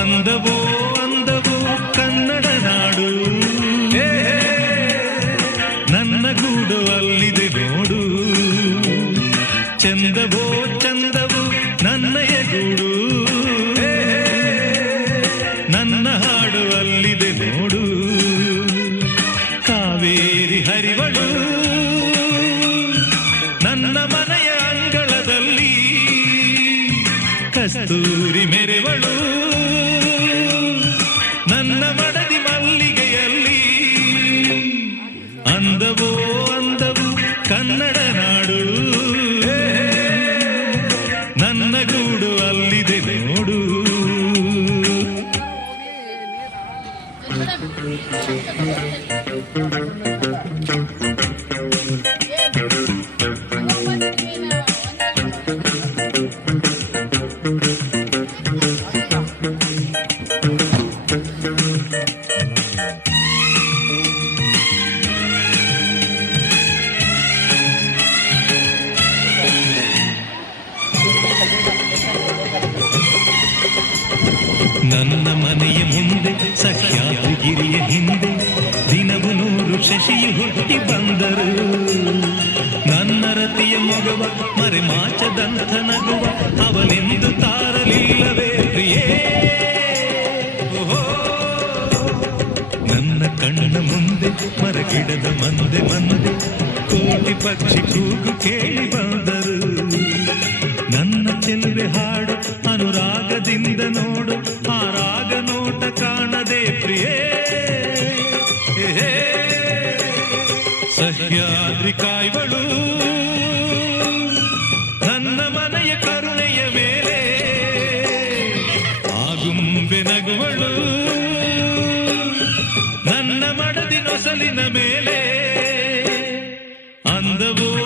ಅಂದವೋ ಅಂದವೋ ಕನ್ನಡ ನಾಡು. ನನ್ನ ಗೂಡು ಅಲ್ಲಿದೆ ನೋಡು. ಚಂದವೋ ಚಂದವೋ ನನ್ನಯ ಗೂಡು. ನನ್ನ ಹಾಡು ಅಲ್ಲಿದೆ ನೋಡು. ಕಾವೇರಿ ಹರಿವಳು. ನನ್ನ ಮನೆಯ ಅಂಗಳದಲ್ಲಿ ಕಸ್ತೂರಿ ಮೆರೆವಳು ನನ್ನ ಮನೆಯ ಮುಂದೆ ಸಹ್ಯಾದ್ರಿಗಿರಿಯ ಹಿಂದೆ ದಿನವು ನೂರು ಶಶಿಯು ಹುಟ್ಟಿ ಬಂದರು ನನ್ನ ರತಿಯ ಮಗುವ ಮರೆ ಮಾಚದಂಥ ನಗುವ ಅವನೆಂದು ತಾರಲಿಲ್ಲವೇ ಪ್ರಿಯೇ. ನನ್ನ ಕಣ್ಣ ಮುಂದೆ ಮರಗಿಡದ ಮಂದೆ ಮಂದೆ ಕೋಟಿ ಪಕ್ಷಿ ಕೂಗು ಕೇಳಿ ಬಂದರು ನನ್ನ ಚೆಲುವೆ ಹಾಡು ಅಂದವೋ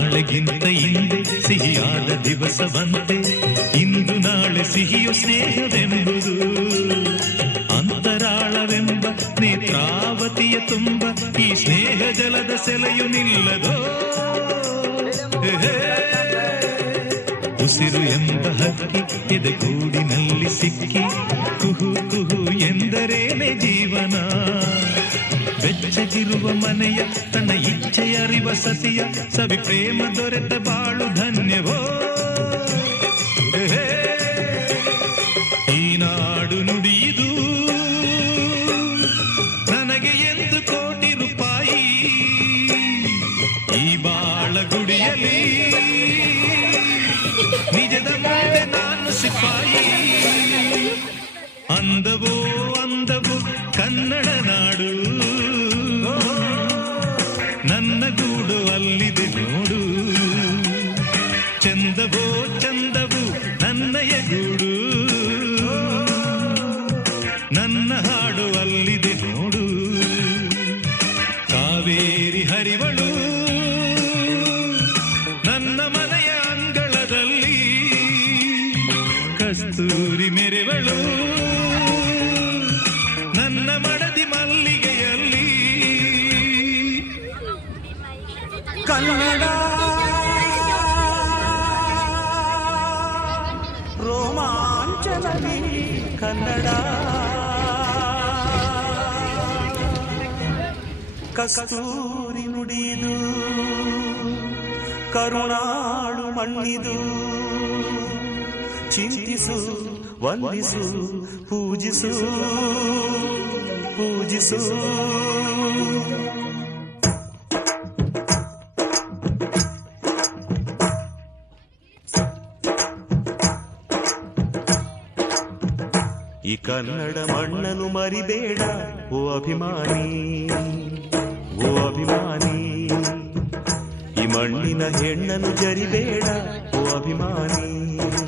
ನಾಳೆಗಿಂತ ಹಿಂದೆ ಸಿಹಿಯಾದ ಬಂದೆ. ಇಂದು ನಾಳೆ ಸಿಹಿಯು ಸ್ನೇಹವೆಂಬುದು. ಅಂತರಾಳವೆಂಬ ನೇತ್ರಾವತಿಯ ತುಂಬ ಈ ಸ್ನೇಹ ಜಲದ ಸೆಲೆಯು ನಿಲ್ಲದೋ. ಉಸಿರು ಎಂಬ ಹಕ್ಕಿ ಎದೆಗೂಡಿನಲ್ಲಿ ಸಿಕ್ಕಿ, ಕುಹು ಕುಹು ಎಂದರೇನೆ ಜೀವನ. ಬೆಚ್ಚಗಿರುವ ಮನೆಯ ತನ್ನ ಇಚ್ಛೆಯ ಅರಿವ ಸತಿಯ ಸವಿ ಪ್ರೇಮ ದೊರೆತ ಬಾಳು ಧನ್ಯವೋ. ಈ ನಾಡು ನುಡಿಯುದು. ನನಗೆ ಎಂದು ಕೋಟಿ ರೂಪಾಯಿ. ಈ ಬಾಳ ಗುಡಿಯಲ್ಲಿ ನಿಜದ ಮುಂದೆ ನಾನು ಸಿಪಾಯಿ. ಅಂದವು ಕಸ್ತೂರಿ ಮೆರೆವಳು ನನ್ನ ಮಡದಿ ಮಲ್ಲಿಗೆಯಲ್ಲಿ ಕನ್ನಡ ರೋಮಾಂಚನವಿ ಕನ್ನಡ. ಕಸ್ತೂರಿ ನುಡಿದು ಕರುಣಾಳು ಮಣ್ಣಿದು ಚಿಂತಿಸು, ವಂದಿಸು, ಪೂಜಿಸು ಪೂಜಿಸು. ಈ ಕನ್ನಡ ಮಣ್ಣನ್ನು ಮರಿಬೇಡ, ಓ ಅಭಿಮಾನಿ ಓ ಅಭಿಮಾನಿ. ಈ ಮಣ್ಣಿನ ಹೆಣ್ಣನ್ನು ಜರಿಬೇಡ, ಓ ಅಭಿಮಾನಿ.